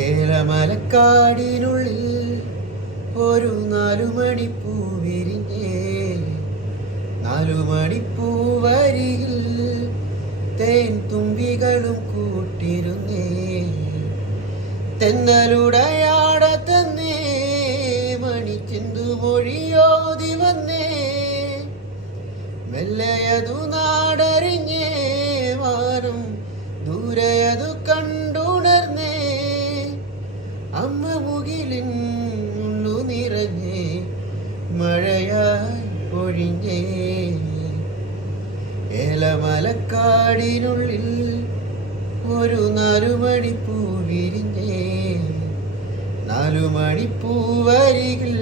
ഏലമലക്കാടിനുള്ളിൽ ഒരു 4 മണിപ്പൂ വിരിഞ്ഞേ. 4 മണിപ്പൂവരികിൽ തേൻ തുമ്പികളും കൂട്ടിരുന്നേ. തെന്നലുടയാട തന്നേ മണിച്ചിന്തു മൊഴിയോതി വന്നേ. മെല്ലയതു നാടറിഞ്ഞേ വാനം ദൂരയതു കണ്ടുണർന്നേ. അമ്മ മുകിലിൻ ഉള്ളു നിറഞ്ഞേ മഴയായി പൊഴിഞ്ഞേ. ഏലമലക്കാടിനുള്ളിൽ ഒരു 4 മണിപ്പൂ വിരിഞ്ഞേ. 4 മണിപ്പൂവരികിൽ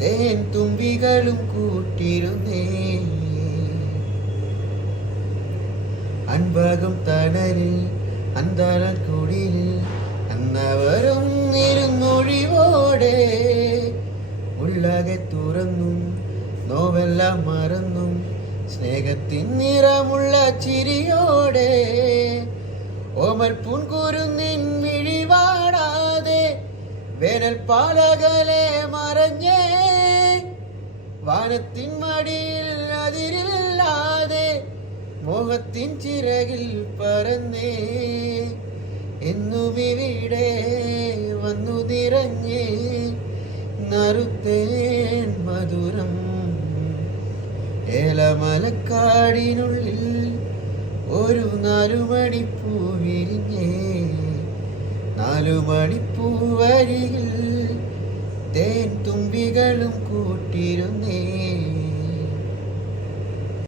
തേൻ തുമ്പികളും കൂട്ടിരുന്നേ. അൻപകം തണലിൽ അന്തരക്കുടിലിൽ അന്നവരും ഇരുന്നൊഴിവോടെ. ഉള്ളകെ തുറന്നും നോവെല്ലാം മറന്നും സ്നേഹത്തിൻ നിറമുള്ള ചിരിയോടെ. ഓമൽ പൂൻകുരുന്നിൻ മിഴിവാടാതെ വേനൽ പാലകലെ മറഞ്ഞേ. വാനത്തിൻ മടിയിൽ അതിരില്ലാതെ മോഹത്തിൻ ചിറകിൽ പറന്നേ. എന്നുമിവിടെ വന്നു നിറഞ്ഞേ നറുത്തേൻ മധുരം. ഏലമലക്കാടിനുള്ളിൽ ഒരു 4 മണിപ്പൂ വിരിഞ്ഞേ. 4 മണിപ്പൂവരികിൽ തേൻ തുമ്പികളും കൂട്ടിരുന്നേ.